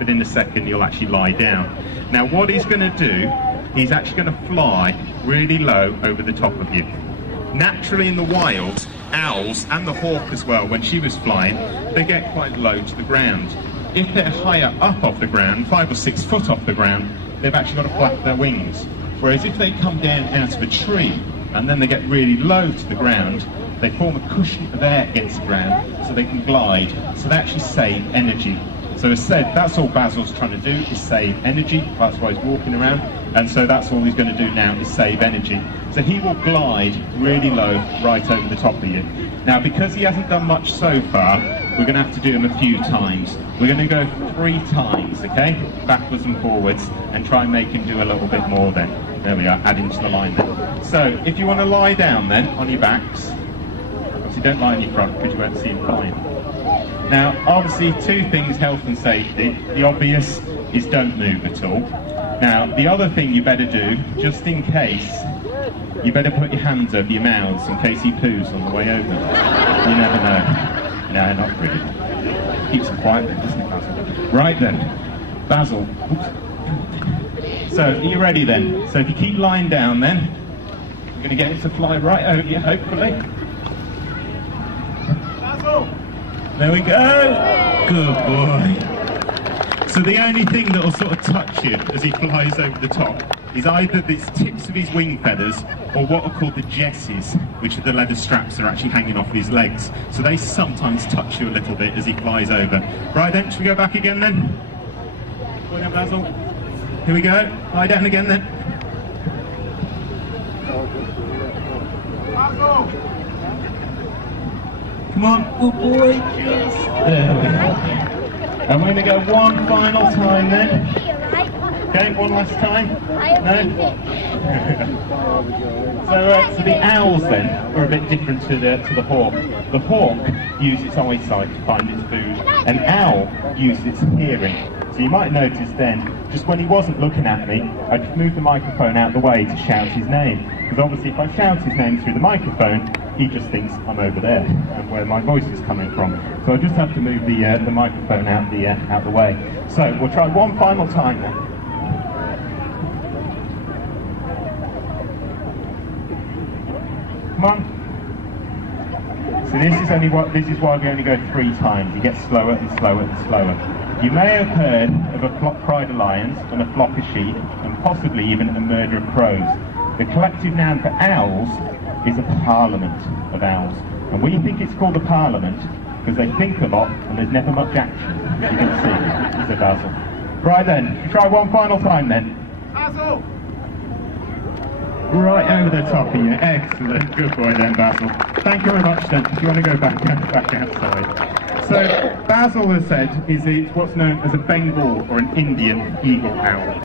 but in a second he'll actually lie down. Now what he's going to do, he's actually going to fly really low over the top of you. Naturally in the wild, owls and the hawk as well, when she was flying, they get quite low to the ground. If they're higher up off the ground, 5 or 6 foot off the ground, they've actually got to flap their wings. Whereas if they come down out of a tree and then they get really low to the ground, they form a cushion of air against the ground so they can glide. So they actually save energy. So as said, that's all Basil's trying to do, is save energy. That's why he's walking around. And so that's all he's going to do now, is save energy. So he will glide really low right over the top of you. Now because he hasn't done much so far, we're going to have to do him a few times. We're going to go 3 times, okay? Backwards and forwards, and try and make him do a little bit more then. There we are, adding to the line then. So if you want to lie down then, on your backs, obviously don't lie on your front because you won't see him flying. Now obviously 2 things, health and safety. The obvious is don't move at all. Now the other thing you better do, just in case, you better put your hands over your mouths in case he poos on the way over. You never know. No, not really. Keeps it quiet then, doesn't it, Basil? Right then, Basil. Oops. So, are you ready then? So if you keep lying down then, you're going to get him to fly right over you, hopefully. Basil! There we go! Good boy. So the only thing that will sort of touch you as he flies over the top is either the tips of his wing feathers or what are called the jesses, which are the leather straps that are actually hanging off his legs. So they sometimes touch you a little bit as he flies over. Right then, should we go back again then? Go on, Basil. Here we go. Lie down again then. Basil! Come on, good boy. Yes. There we go. And we're going to go one final time then. Okay, one last time. No? So the owls then are a bit different to the hawk. The hawk uses its eyesight to find its food. An owl uses its hearing. So you might notice then, just when he wasn't looking at me, I just moved the microphone out of the way to shout his name. Because obviously if I shout his name through the microphone, he just thinks I'm over there and where my voice is coming from. So I just have to move the microphone out the way. So we'll try one final time now. Come on. So this is why we only go 3 times. He gets slower and slower and slower. You may have heard of a pride of lions and a flock of sheep, and possibly even a murder of crows. The collective noun for owls is a parliament of owls. And we think it's called a parliament because they think a lot and there's never much action. You can see, it's a Basil. Right then, try one final time then. Basil! Right over the top of you. Excellent. Good boy then, Basil. Thank you very much then. If you want to go back outside. So, Basil has said is it's what's known as a Bengal or an Indian eagle owl.